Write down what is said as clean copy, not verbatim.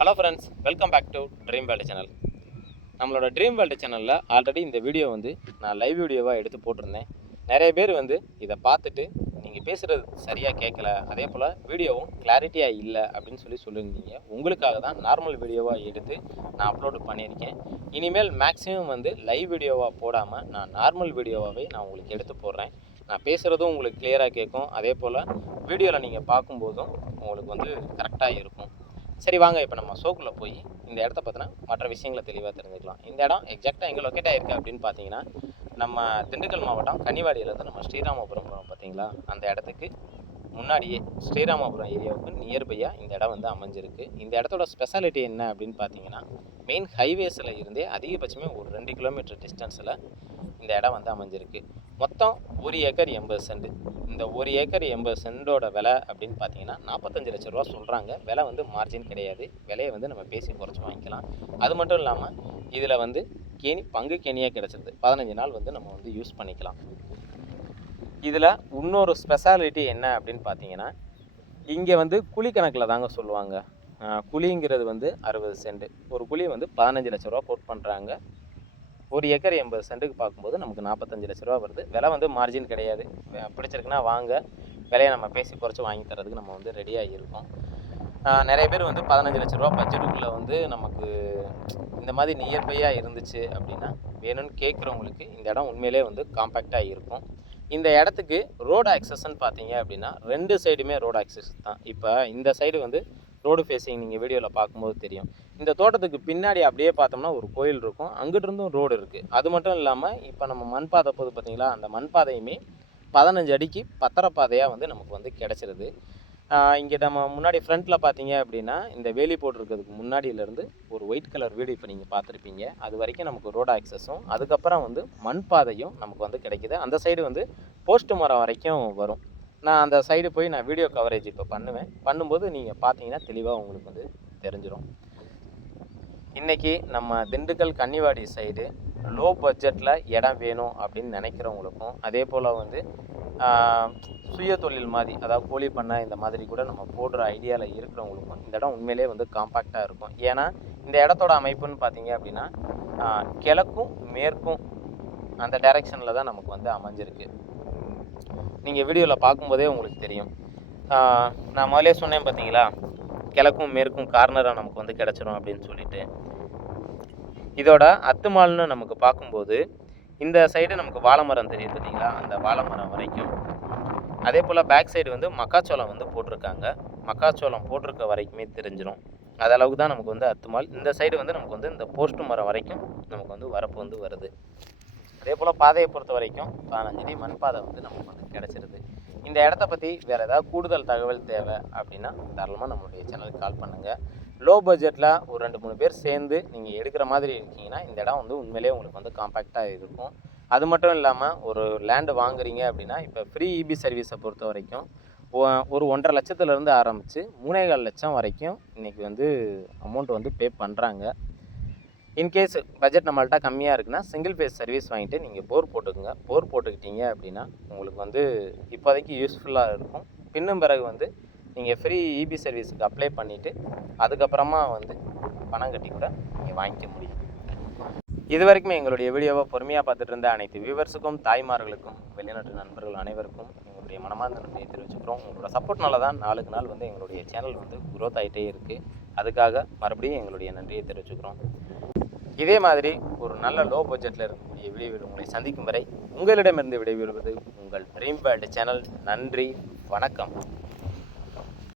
Hello friends, welcome back to dream world channel. நம்மளோட dream world சேனலில் already இந்த video நான் லைவ் வீடியோவாக எடுத்து போட்டிருந்தேன். நிறைய பேர் இதை பார்த்துட்டு நீங்கள் பேசுகிறது சரியாக கேட்கல, அதே போல் வீடியோவும் கிளாரிட்டியாக இல்லை அப்படின்னு சொல்லியிருந்தீங்க. உங்களுக்காக தான் நார்மல் வீடியோவாக எடுத்து நான் அப்லோடு பண்ணியிருக்கேன். இனிமேல் மேக்ஸிமம் லைவ் வீடியோவாக போடாமல் நான் நார்மல் வீடியோவாகவே நான் உங்களுக்கு எடுத்து போடுறேன். நான் பேசுகிறதும் உங்களுக்கு கிளியராக கேட்கும், அதே போல் வீடியோவில் நீங்கள் பார்க்கும்போதும் உங்களுக்கு கரெக்டாக இருக்கும். சரி வாங்க, இப்போ நம்ம ஷோக்குள்ளே போய் இந்த இடத்த பார்த்தினா மற்ற விஷயங்களை தெளிவாக தெரிஞ்சுக்கலாம். இந்த இடம் எக்ஸாக்டாக எங்கே லொக்கேட் ஆகிருக்கு அப்படின்னு பார்த்தீங்கன்னா, நம்ம திண்டுக்கல் மாவட்டம் கன்னிவாடியிலேருந்து நம்ம ஸ்ரீராமபுரம் போகிறோம் பார்த்தீங்களா, அந்த இடத்துக்கு முன்னாடியே ஸ்ரீராமபுரம் ஏரியாவுக்கு நியர்பையாக இந்த இடம் அமைஞ்சிருக்கு. இந்த இடத்தோட ஸ்பெஷாலிட்டி என்ன அப்படின்னு பார்த்தீங்கன்னா, மெயின் ஹைவேஸில் இருந்தே அதிகபட்சமே ஒரு 2 கிலோமீட்டர் டிஸ்டன்ஸில் இந்த இடம் அமைஞ்சிருக்கு. மொத்தம் 1 ஏக்கர் 80 சென்ட். இந்த 1 ஏக்கர் 80 சென்டோட விலை அப்படின்னு பார்த்தீங்கன்னா 45 லட்ச ரூபா சொல்கிறாங்க. விலை மார்ஜின் கிடையாது. விலையை நம்ம பேசி குறைச்சி வாங்கிக்கலாம். அது மட்டும் இல்லாமல் இதில் பங்கு கேணியாக கிடச்சிருது. 15 நாள் நம்ம யூஸ் பண்ணிக்கலாம். இதில் இன்னொரு ஸ்பெஷாலிட்டி என்ன அப்படின்னு பார்த்தீங்கன்னா, இங்கே குழி கணக்கில் தாங்க சொல்லுவாங்க. குழிங்கிறது 60 சென்ட். ஒரு குழி 15 லட்ச ரூபா கோட் பண்ணுறாங்க. 1 ஏக்கர் 80 சென்ட்டுக்கு பார்க்கும்போது நமக்கு 45 லட்ச ரூபா வருது. விலை மார்ஜின் கிடையாது. பிடிச்சிருக்குன்னா வாங்க, விலையை நம்ம பேசி குறைச்சி வாங்கி தரதுக்கு நம்ம ரெடியாக இருக்கோம். நிறைய பேர் 15 லட்ச ரூபா பட்ஜெட்டுக்குள்ளே நமக்கு இந்த மாதிரி நியர்பையாக இருந்துச்சு அப்படின்னா வேணும்னு கேட்குறவங்களுக்கு இந்த இடம் உண்மையிலே காம்பேக்டாக இருக்கும். இந்த இடத்துக்கு ரோடு ஆக்சஸ்ன்னு பார்த்தீங்க அப்படின்னா 2 சைடுமே ரோடு ஆக்சஸ் தான். இப்போ இந்த சைடு ரோடு ஃபேஸிங் நீங்கள் வீடியோவில் பார்க்கும்போது தெரியும். இந்த தோட்டத்துக்கு பின்னாடி அப்படியே பார்த்தோம்னா ஒரு கோயில் இருக்கும், அங்கிட்டிருந்தும் ரோடு இருக்குது. அது மட்டும் இல்லாமல் இப்போ நம்ம மண் பாதை போகுது பார்த்தீங்களா, அந்த மண் பாதையுமே 15 அடிக்கு பத்தரை பாதையாக நமக்கு கிடச்சிருது. இங்கே நம்ம முன்னாடி ஃப்ரண்ட்டில் பார்த்தீங்க அப்படின்னா இந்த வேலி போட்டிருக்கிறதுக்கு முன்னாடியிலேருந்து ஒரு ஒயிட் கலர் வீடு இப்போ நீங்கள் பார்த்துருப்பீங்க. அது வரைக்கும் நமக்கு ரோடு ஆக்சஸும் அதுக்கப்புறம் மண் பாதையும் நமக்கு கிடைக்கிது. அந்த சைடு போஸ்ட் மரம் வரைக்கும் வரும். நான் அந்த சைடு போய் நான் வீடியோ கவரேஜ் இப்போ பண்ணும்போது நீங்கள் பார்த்தீங்கன்னா தெளிவாக உங்களுக்கு தெரிஞ்சிடும். இன்றைக்கி நம்ம திண்டுக்கல் கன்னிவாடி சைடு லோ பட்ஜெட்டில் இடம் வேணும் அப்படின்னு நினைக்கிறவங்களுக்கும், அதே போல் சுய தொழில் மாதிரி, அதாவது கோழி பண்ணை இந்த மாதிரி கூட நம்ம போடுற ஐடியாவில் இருக்கிறவங்களுக்கும் இந்த இடம் உண்மையிலே காம்பேக்டாக இருக்கும். ஏன்னா இந்த இடத்தோட அமைப்புன்னு பார்த்தீங்க அப்படின்னா கிழக்கும் மேற்கும் அந்த டைரெக்ஷனில் தான் நமக்கு அமைஞ்சிருக்கு. நீங்கள் வீடியோவில் பார்க்கும்போதே உங்களுக்கு தெரியும். நான் முதலே சொன்னேன் பார்த்தீங்களா, கிழக்கும் மேற்கும் கார்னராக நமக்கு கிடச்சிரும் அப்படின்னு சொல்லிட்டு. இதோட அத்துமால்னு நமக்கு பார்க்கும்போது இந்த சைடு நமக்கு வாழை மரம் தெரியுது பார்த்தீங்களா, அந்த வாழை மரம் வரைக்கும். அதே போல் பேக் சைடு மக்காச்சோளம் போட்டிருக்காங்க. மக்காச்சோளம் போட்டிருக்க வரைக்குமே தெரிஞ்சிடும். அதளவுக்கு தான் நமக்கு அத்துமால். இந்த சைடு நமக்கு இந்த போஸ்ட் மரம் வரைக்கும் நமக்கு வரப்பு வருது. அதே போல் பாதையை பொறுத்த வரைக்கும் 15 அடி மண் பாதை நமக்கு கிடச்சிருது. இந்த இடத்த பற்றி வேறு ஏதாவது கூடுதல் தகவல் தேவை அப்படின்னா தாராளமாக நம்மளுடைய சேனலுக்கு கால் பண்ணுங்கள். லோ பட்ஜெட்டில் ஒரு 2-3 பேர் சேர்ந்து நீங்கள் எடுக்கிற மாதிரி இருக்கீங்கன்னா இந்த இடம் உண்மையிலே உங்களுக்கு காம்பேக்டாக இருக்கும். அது மட்டும் இல்லாமல் ஒரு லேண்டு வாங்குறீங்க அப்படின்னா இப்போ ஃப்ரீ இபி சர்வீஸை பொறுத்த வரைக்கும் ஒரு 1.5 லட்சத்துலேருந்து ஆரம்பித்து 3.25 லட்சம் வரைக்கும் இன்றைக்கி அமௌண்ட் பே பண்ணுறாங்க. இன்கேஸ் பட்ஜெட் நம்மள்ட்ட கம்மியாக இருக்குன்னா சிங்கிள் ஃபேஸ் சர்வீஸ் வாங்கிட்டு நீங்கள் போர் போட்டுக்குங்க. போர் போட்டுக்கிட்டீங்க அப்படின்னா உங்களுக்கு இப்போதைக்கு யூஸ்ஃபுல்லாக இருக்கும். பின்னும் பிறகு நீங்கள் ஃப்ரீ இபி சர்வீஸுக்கு அப்ளை பண்ணிவிட்டு அதுக்கப்புறமா பணம் கட்டி கூட நீங்கள் வாங்கிக்க முடியும். இது வரைக்குமே எங்களுடைய வீடியோவை பொறுமையாக பார்த்துட்டு இருந்த அனைத்து வியூவர்ஸுக்கும், தாய்மார்களுக்கும், வெளிநாட்டு நண்பர்கள் அனைவருக்கும் எங்களுடைய மனமார்ந்த நன்றியை தெரிவிச்சுக்கிறோம். உங்களோட சப்போர்ட்னால தான் நாளுக்கு நாள் எங்களுடைய சேனல் குரோத் ஆகிட்டே இருக்குது. அதுக்காக மறுபடியும் எங்களுடைய நன்றியை தெரிவிச்சுக்கிறோம். இதே மாதிரி ஒரு நல்ல லோ பட்ஜெட்டில் இருக்கக்கூடிய வீடியோவில் உங்களை சந்திக்கும் வரை உங்களிடமிருந்து விடைபெறுவது உங்கள் ட்ரீம் வேர்ல்டு சேனல். நன்றி, வணக்கம்.